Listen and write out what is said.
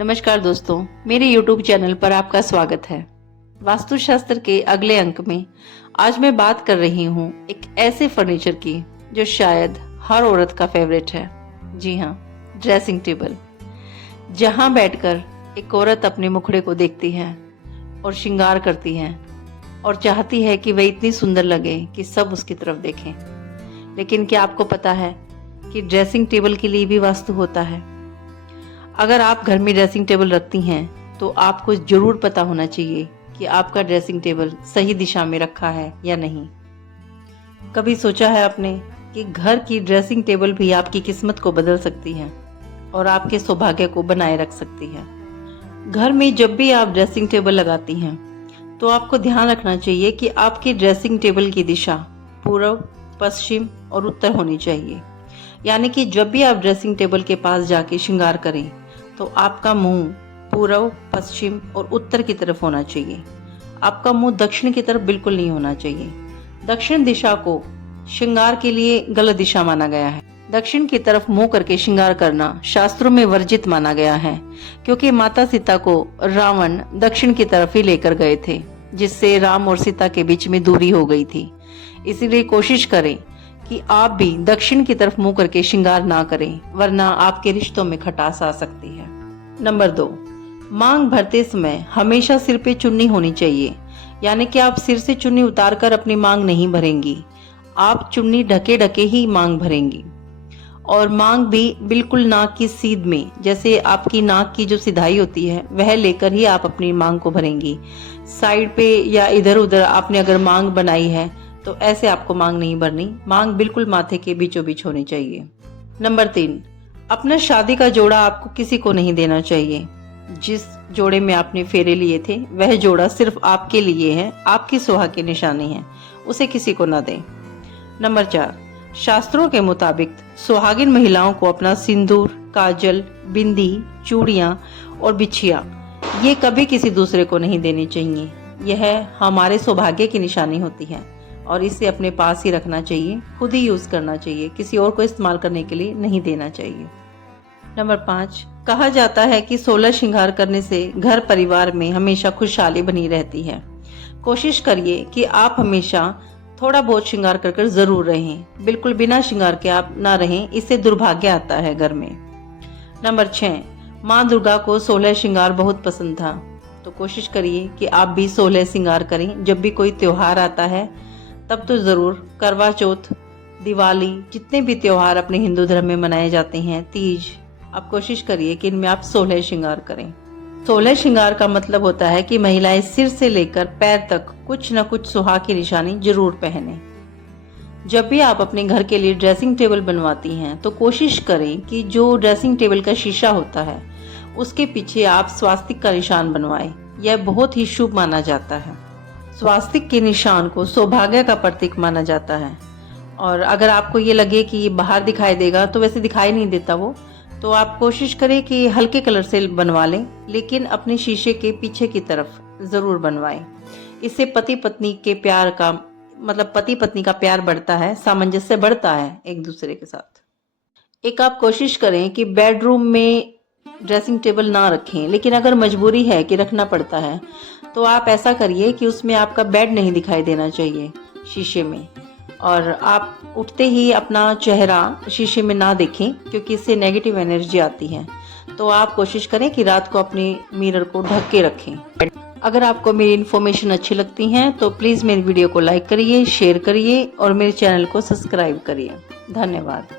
नमस्कार दोस्तों, मेरे YouTube चैनल पर आपका स्वागत है। वास्तुशास्त्र के अगले अंक में आज मैं बात कर रही हूँ एक ऐसे फर्नीचर की जो शायद हर औरत का फेवरेट है। जी हाँ, ड्रेसिंग टेबल। जहाँ बैठकर एक औरत अपने मुखड़े को देखती है और श्रृंगार करती है और चाहती है कि वह इतनी सुंदर लगे कि सब उसकी तरफ देखें। लेकिन क्या आपको पता है कि ड्रेसिंग टेबल के लिए भी वास्तु होता है? अगर आप घर में ड्रेसिंग टेबल रखती हैं तो आपको जरूर पता होना चाहिए कि आपका ड्रेसिंग टेबल सही दिशा में रखा है या नहीं। कभी सोचा है आपने कि घर की ड्रेसिंग टेबल भी आपकी किस्मत को बदल सकती है और आपके सौभाग्य को बनाए रख सकती है। घर में जब भी आप ड्रेसिंग टेबल लगाती हैं तो आपको ध्यान रखना चाहिए कि आपकी ड्रेसिंग टेबल की दिशा पूर्व, पश्चिम और उत्तर होनी चाहिए। यानी कि जब भी आप ड्रेसिंग टेबल के पास जाके श्रृंगार करें तो आपका मुंह पूर्व, पश्चिम और उत्तर की तरफ होना चाहिए। आपका मुंह दक्षिण की तरफ बिल्कुल नहीं होना चाहिए। दक्षिण दिशा को श्रृंगार के लिए गलत दिशा माना गया है। दक्षिण की तरफ मुंह करके श्रृंगार करना शास्त्रों में वर्जित माना गया है, क्योंकि माता सीता को रावण दक्षिण की तरफ ही लेकर गए थे, जिससे राम और सीता के बीच में दूरी हो गई थी। इसीलिए कोशिश करें कि आप भी दक्षिण की तरफ मुंह करके श्रृंगार ना करें, वरना आपके रिश्तों में खटास आ सकती है। नंबर 2, मांग भरते समय हमेशा सिर पे चुन्नी होनी चाहिए। यानी कि आप सिर से चुन्नी उतारकर अपनी मांग नहीं भरेंगी, आप चुन्नी ढके ढके ही मांग भरेंगी। और मांग भी बिल्कुल नाक की सीध में, जैसे आपकी नाक की जो सिधाई होती है वह लेकर ही आप अपनी मांग को भरेंगी। साइड पे या इधर उधर आपने अगर मांग बनाई है तो ऐसे आपको मांग नहीं भरनी। मांग बिल्कुल माथे के बीचों बीच होनी चाहिए। नंबर 3, अपना शादी का जोड़ा आपको किसी को नहीं देना चाहिए। जिस जोड़े में आपने फेरे लिए थे वह जोड़ा सिर्फ आपके लिए है, आपकी सुहाग की निशानी है, उसे किसी को ना दें। नंबर 4, शास्त्रों के मुताबिक सुहागिन महिलाओं को अपना सिंदूर, काजल, बिंदी, चूड़ियां और बिछिया ये कभी किसी दूसरे को नहीं देनी चाहिए। यह हमारे सौभाग्य की निशानी होती है और इसे अपने पास ही रखना चाहिए, खुद ही यूज करना चाहिए, किसी और को इस्तेमाल करने के लिए नहीं देना चाहिए। नंबर 5, कहा जाता है कि 16 श्रृंगार करने से घर परिवार में हमेशा खुशहाली बनी रहती है। कोशिश करिए कि आप हमेशा थोड़ा बहुत श्रृंगार कर जरूर रहें, बिल्कुल बिना श्रृंगार के आप ना रहें, इससे दुर्भाग्य आता है घर में। नंबर 6, माँ दुर्गा को 16 श्रृंगार बहुत पसंद था, तो कोशिश करिए कि आप भी 16 श्रृंगार करें। जब भी कोई त्योहार आता है तब तो जरूर, करवा चौथ, दिवाली, जितने भी त्योहार अपने हिंदू धर्म में मनाए जाते हैं, तीज, आप कोशिश करिए कि इनमें आप 16 श्रृंगार करें। 16 श्रृंगार का मतलब होता है कि महिलाएं सिर से लेकर पैर तक कुछ न कुछ सुहाग की निशानी जरूर पहने। जब भी आप अपने घर के लिए ड्रेसिंग टेबल बनवाती हैं तो कोशिश करें कि जो ड्रेसिंग टेबल का शीशा होता है उसके पीछे आप स्वास्तिक का निशान बनवाएं। यह बहुत ही शुभ माना जाता है। स्वास्तिक के निशान को सौभाग्य का प्रतीक माना जाता है। और अगर आपको ये लगे कि ये बाहर दिखाई देगा, तो वैसे दिखाई नहीं देता वो, तो आप कोशिश करें कि हल्के कलर से बनवा लें, लेकिन अपने शीशे के पीछे की तरफ जरूर बनवाएं। इससे पति पत्नी के प्यार का पति पत्नी का प्यार बढ़ता है, सामंजस्य बढ़ता है एक दूसरे के साथ। एक आप कोशिश करें कि बेडरूम में ड्रेसिंग टेबल ना रखें, लेकिन अगर मजबूरी है कि रखना पड़ता है तो आप ऐसा करिए कि उसमें आपका बेड नहीं दिखाई देना चाहिए शीशे में, और आप उठते ही अपना चेहरा शीशे में ना देखें, क्योंकि इससे नेगेटिव एनर्जी आती है। तो आप कोशिश करें कि रात को अपने मिरर को ढक के रखें। अगर आपको मेरी इन्फॉर्मेशन अच्छी लगती है तो प्लीज़ मेरी वीडियो को लाइक करिए, शेयर करिए और मेरे चैनल को सब्सक्राइब करिए। धन्यवाद।